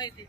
माहिती.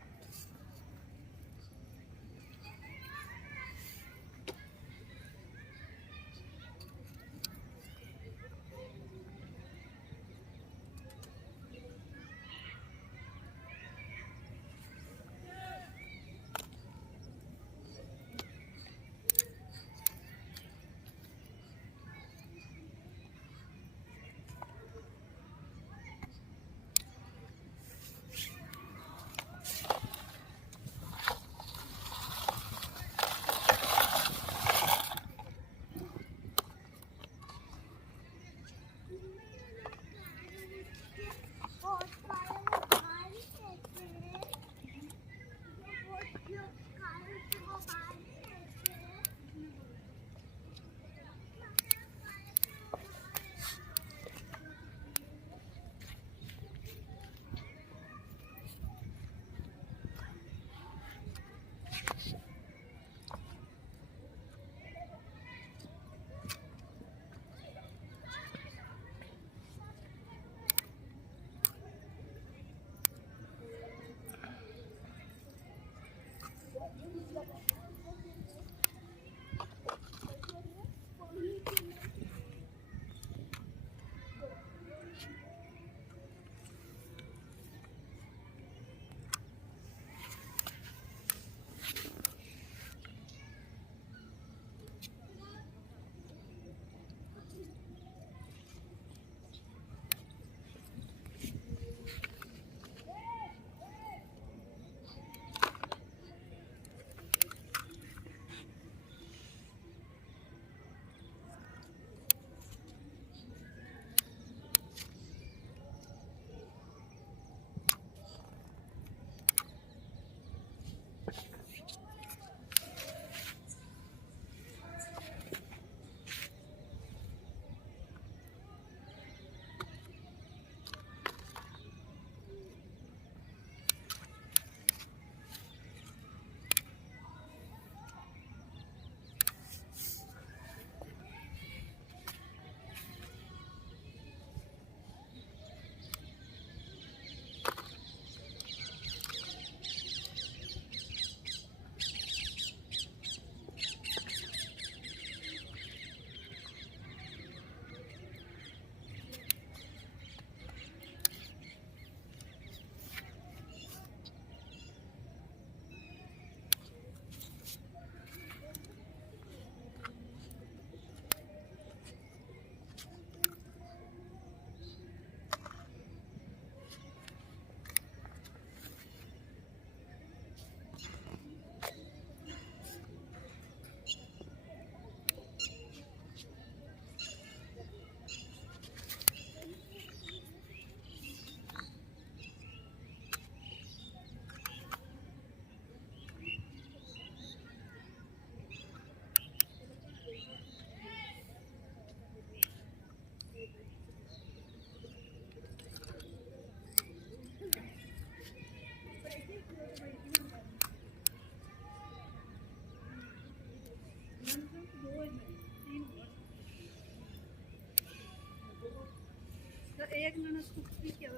एक ननस को किया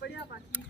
बढ़िया बाकी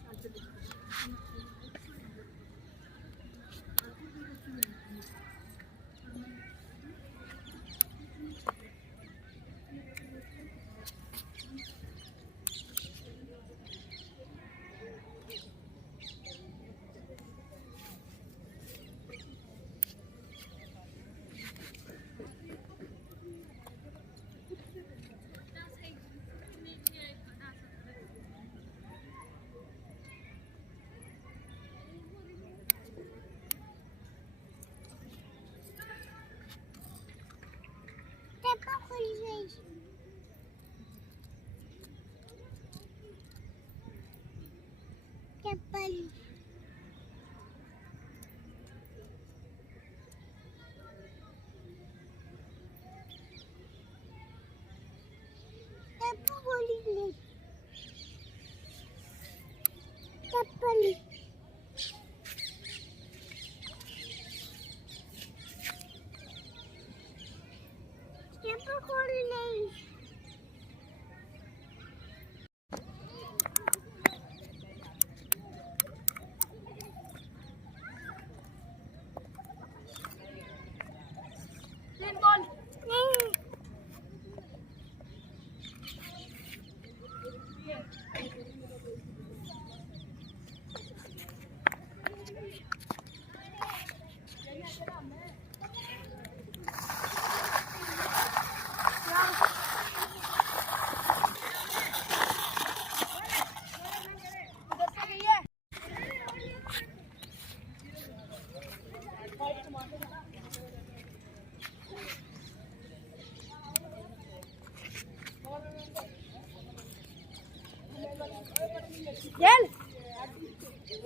खेल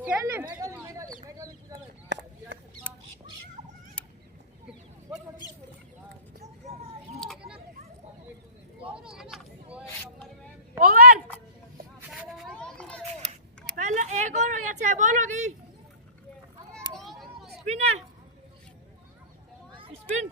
खेल ओवर पहले एक और हो गया 6 बॉल हो गई स्पिन है स्पिन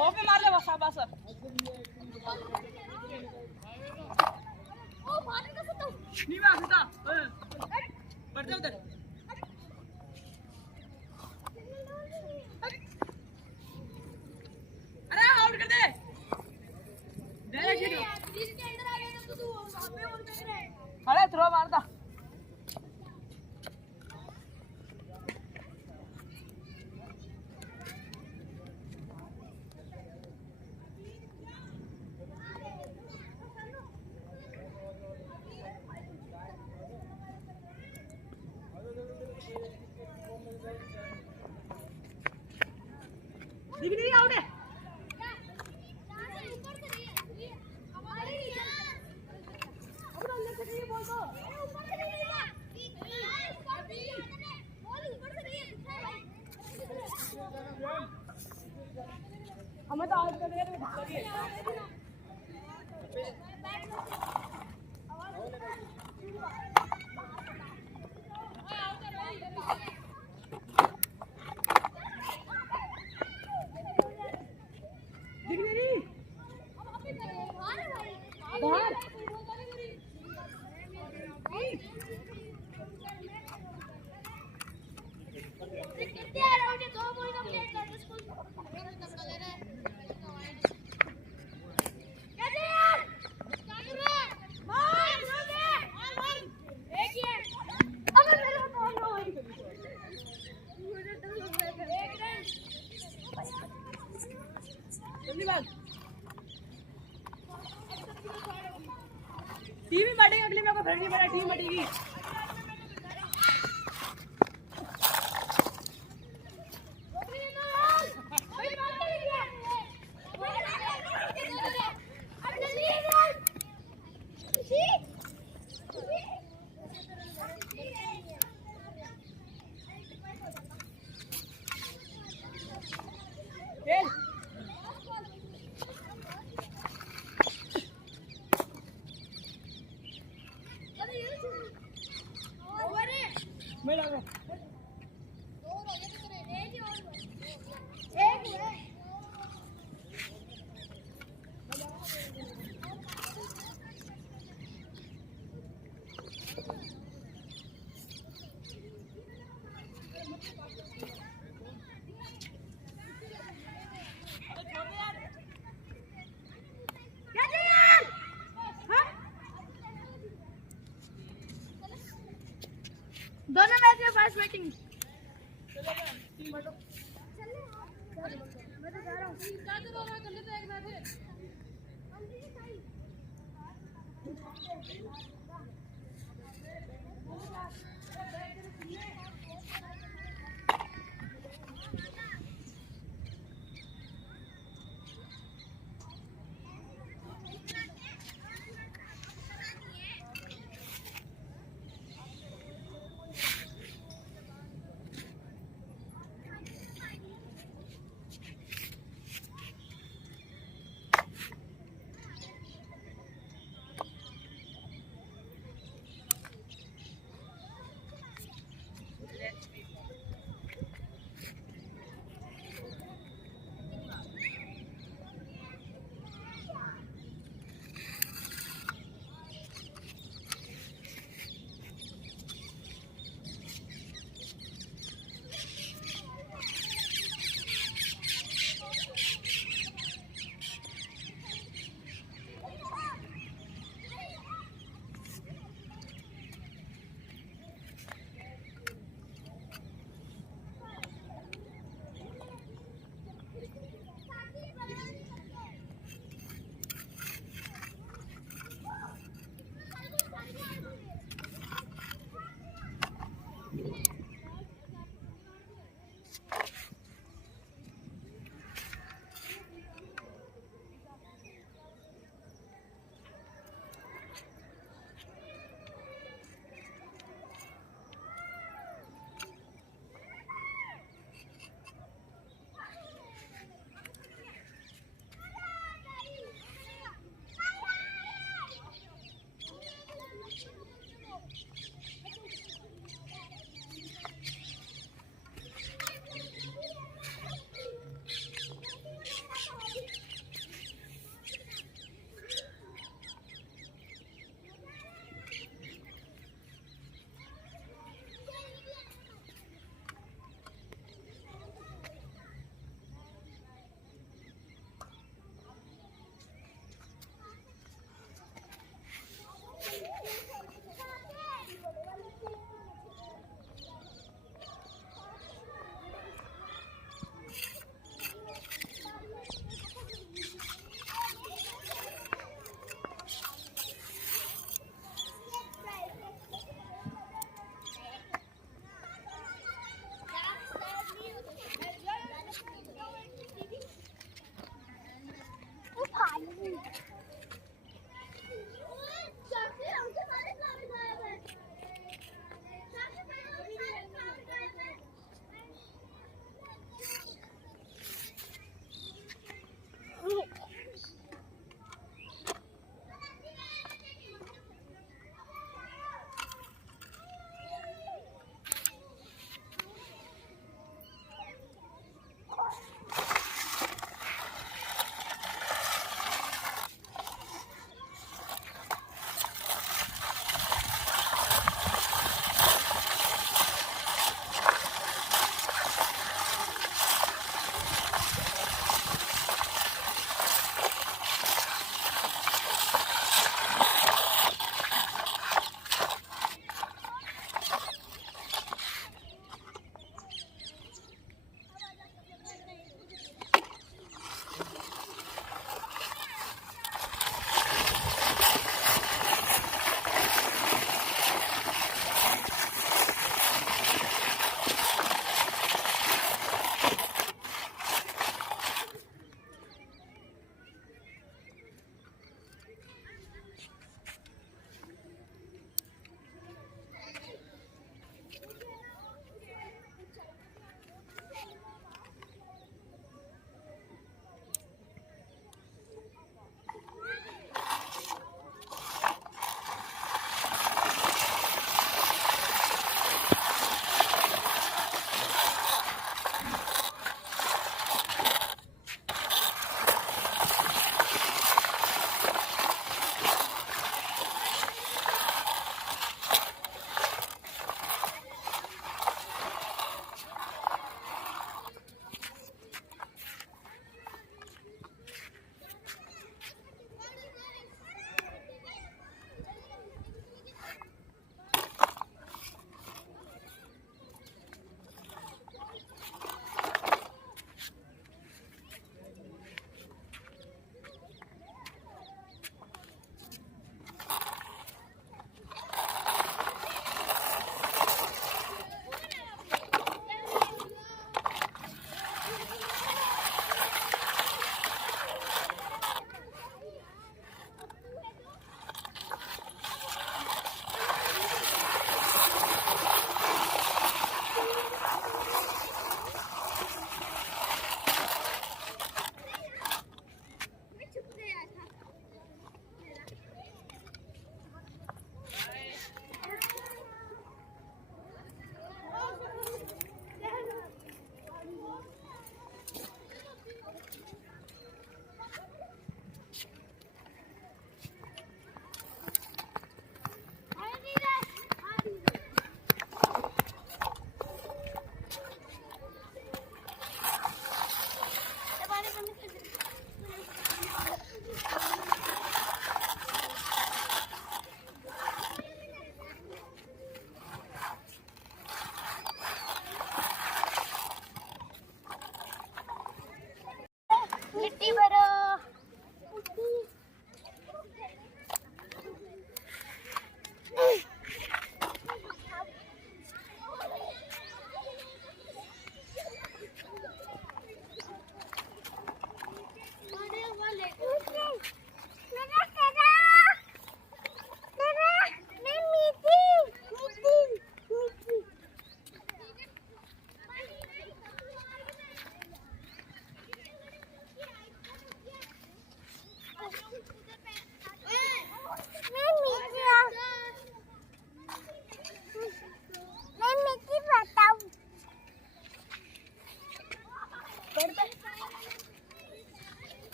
ओके मार ले बस शाबाश ओ पानी का सत्ता नहीं मैं आता बढ़ जा उधर अरे आउट कर दे दे ग्रीन के अंदर आ गया तो तू वहां पे और कर रहा है अरे थ्रो मारता दिख नहीं आउट है ऊपर से नहीं है हमारे अब अंदर से नहीं बोल दो ऊपर से नहीं है बॉल ऊपर से नहीं है हमें तो आउट कर दिया टीम ही बढ़ेगी अगले में को फ्रेंड मेरा टीम बढ़ेगी मैं लगा दोनों मैच में फास्ट बैटिंग मैं तो जा रहा हूँ कर लेते एक मैच है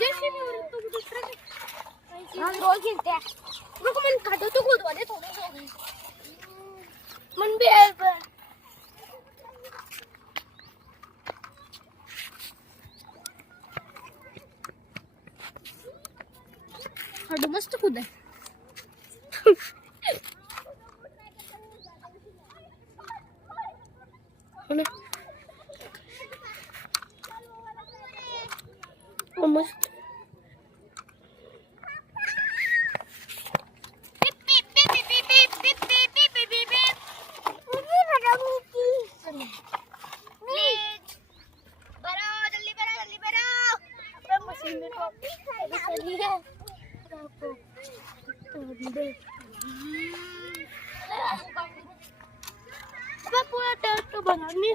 जैसे भी और तो दूसरे हम रोज खेलते हैं। रुको मन काटो तो खुद वाले थोड़े से मन भी है पर हड्ड मस्त खुद है। मस्त पूरा टेस्ट तो बनानी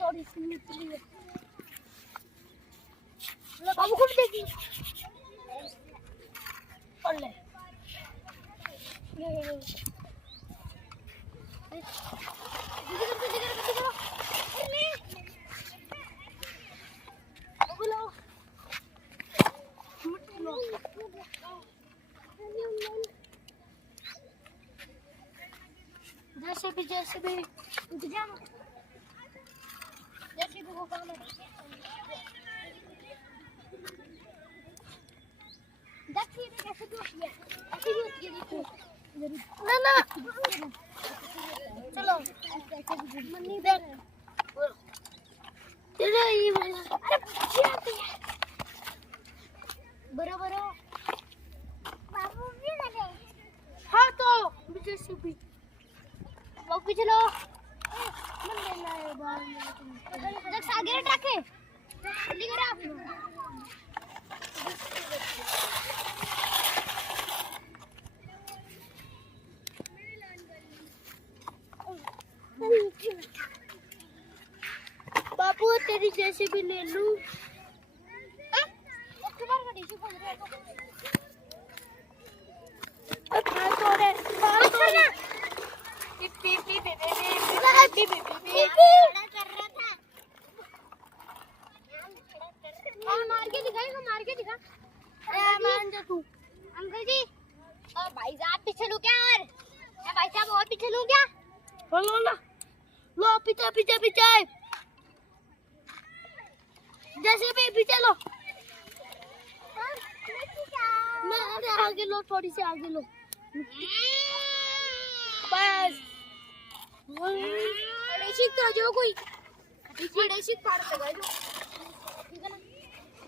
थोड़ी सी बाबू को भी देखी और ले जैसे भी इंतजाम जैसे भी वो काम है देखिए कैसे भी होती है ऐसे भी होती है ना ना चलो मन्नी देख चलो ये वाला अरे बड़ा बड़ा बाबू भी लगे हाँ तो जैसे भी लोग भी चलो मन लेना है बाहर देख आगे ट्रक है जल्दी करो आप बाबू तेरी जैसे भी ले लूं मार के दिखा मान जा तू अंकल जी और भाई साहब पीछे लो क्या और भाई साहब और पीछे लो क्या लो लो लो पीछे पीछे पीछे जैसे भी पीछे लो मैं अरे आगे लो थोड़ी सी आगे लो बस रेसिक तो जो कोई रेसिक पार लगा जो ठीक है ना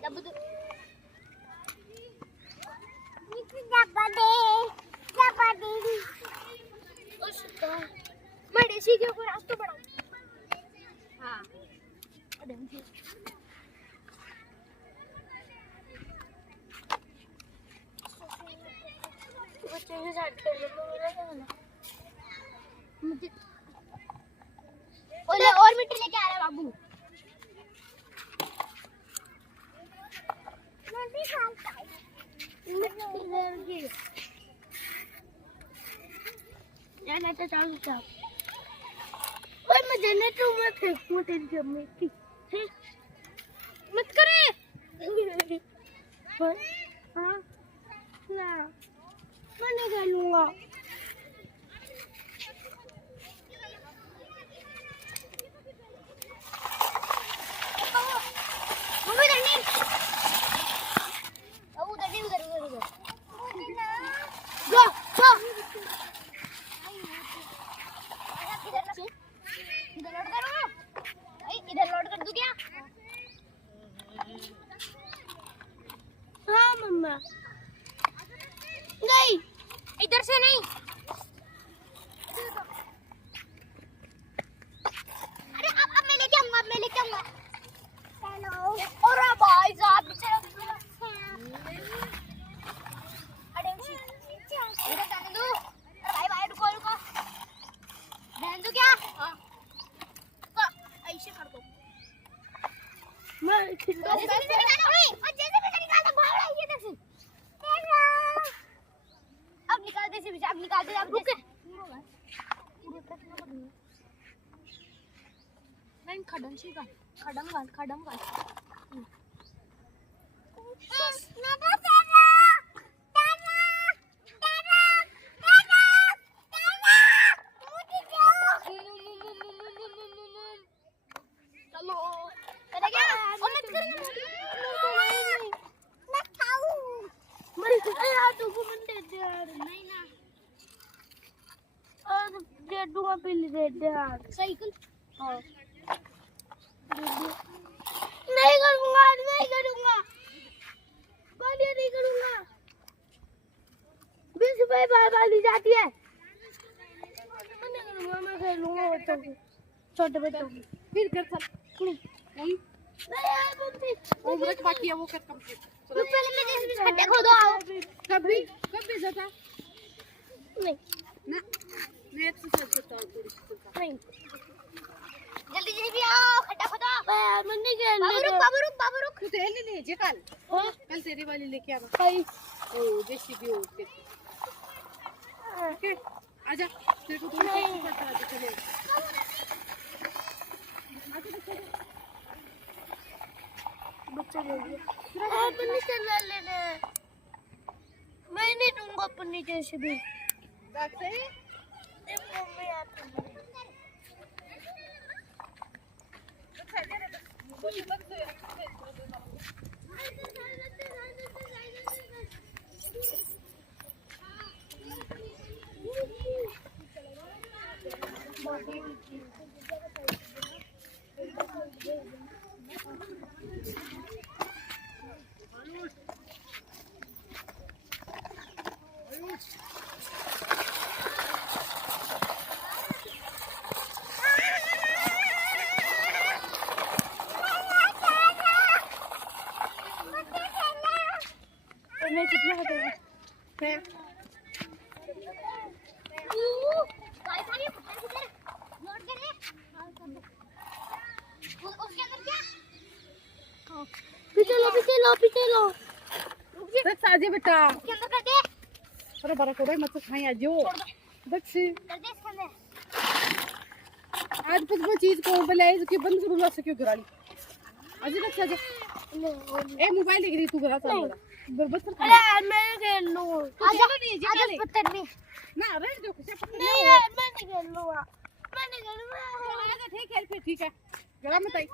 जब तो मैं रेसिक के ऊपर रास्ता बढ़ाऊं हाँ बच्चे के साथ खेलने को मिला था ना मुझे ओले और मिट्टी लेके आ रहा बाबू मैं भी खाता मिट्टी लेके यार मैं तो चालू कर ओए मैं जनरेटर में फेंकूं तेरी मिट्टी मत करे हाँ ना मैं नहीं खेलूंगा इधर लोड कर दूं क्या? हाँ मम्मा नहीं इधर से नहीं अरे अब मैं लेके आऊंगा हेलो और भाई साहब अरे जाने दो भाई रुको जाने दो क्या ऐसे कर दो मैं जैसे भी निकाल भाग रहा है ये देख अब निकाल दे से अब निकाल दे अब रुक मैं खडम घाल साइकिल नहीं करूँगा, नहीं करूँगा, बालियाँ नहीं करूँगा। 20 रुपए बाली जाती है। नहीं करूँगा, मैं खेलूँगा बच्चों को, छोटे बच्चों को। फिर कर सकते नहीं वो ब्रश बाकी है वो कर कंप्लीट। तो पहले मैं जैसे खड्डे खोदो आओ। कभी कभी जाता नहीं ना मैं एक्सरसाइज करता हूँ थोड़ी नहीं जल्दी जल्दी भी आओ खड्डा खोदो। मैं नहीं खेल बाबू रुक तू तेल ले जे कल तेरी वाली लेके आना भाई ओ जेसीबी हो ओके आजा तेरे को थोड़ी सी पता है चले बच्चा ले लिया अपनी चला लेना मैं नहीं दूंगा अपनी जेसीबी से देखो मैं आता हूँ कितना हटेगा है पीछे लो बस आजे बेटा के अंदर कर दे अरे बड़ा कोड़ा मत खाई आजो बस कर दे इसके अंदर आज कुछ वो चीज को बुलाए कि बंद करूँ ला सके गिराली आज रख आजे ए मोबाइल लेके दी तू गिरा चल बर्बाद कर अरे मैं खेल लूं आजा नहीं पत्थर में ना रह दो नहीं यार मैं नहीं खेल लूंगा मैं नहीं खेलूंगा आजा ठीक है फिर ठीक है गिरा मत आई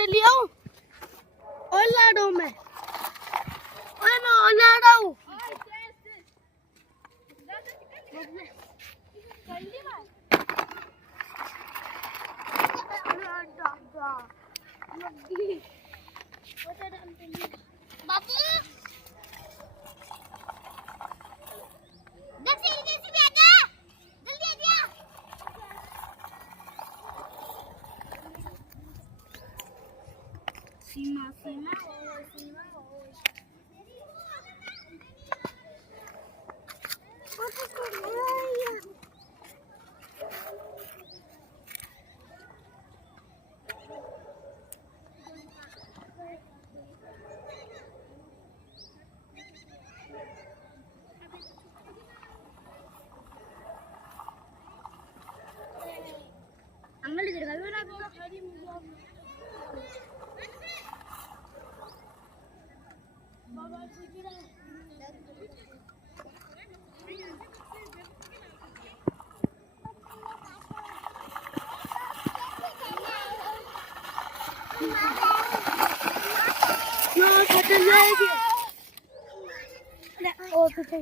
लिया और लाडो में मैं और लाडो बाबू सीमा सीमा ओ सीमा ओ ਚੱਲ ਜਾਏਗੀ ਲੈ ਉਹ ਪਿੱਛੇ